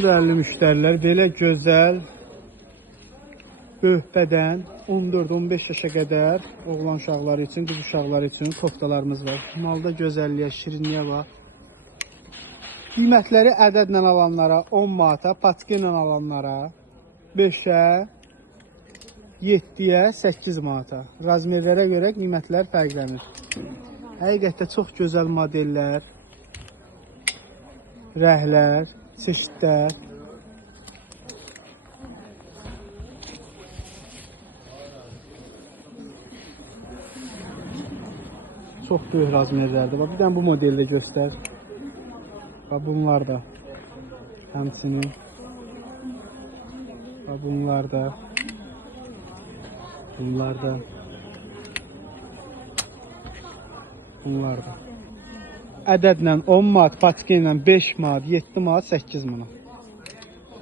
Değerli müştərilər, belə gözəl böyük bədən 14-15 yaşa qədər oğlan uşaqları üçün, qız uşaqları üçün koftalarımız var. Malda gözəlliyə, şirinliyə bax. Qiymətləri ədədlə alanlara 10 manata, patika ilə alanlara 5-ə, 7-yə, 8 manata. Razmerlərə görə qiymətlər fərqlənir. Həqiqətdə çox gözəl modellər, rəhlər, çeşidlər. Çox böyük razmerlərdir. Bir dənə bu modeldə göstər. Bunlar da həmçinin. Bunlar da. Bunlar da. Bunlar da. Ədədlə 10 manat, patika ilə 5 manat, 7 manat, 8 manat.